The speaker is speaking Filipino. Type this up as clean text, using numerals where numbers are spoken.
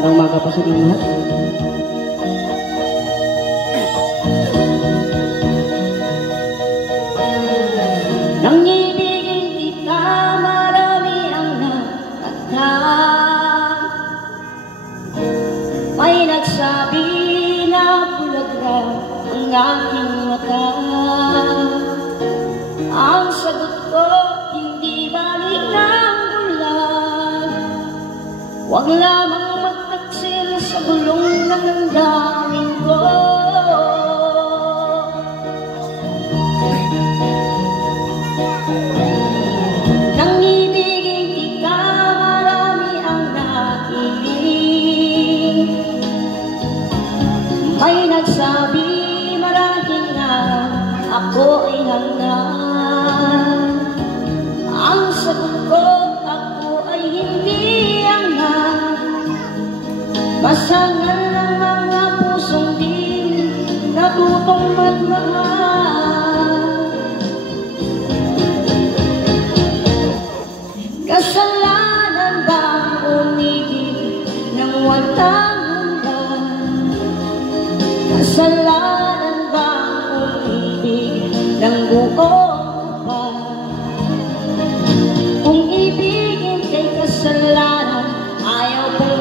Magandang umaga po sa inyo lahat. Nang ibigin kita, marami ang nagtatag. May nagsabi na bulagrag ang aking mata. Ang sagot ko, hindi balik ng bulag. Huwag lamang magtaksil sa bulong ng damdamin ko. Nang ibigin kita, marami ang nailing. May nagsabi marahil na ako ay hanggan. Ang sagot ko, ako ay hindi hanggan. Masangan ng mga pusong di natutong magmahal. Kasalanan bang umibig ng walang hanggan? Kasalanan bang umibig ng buong kapal? Kung ibigin kay kasalanan, ayaw kong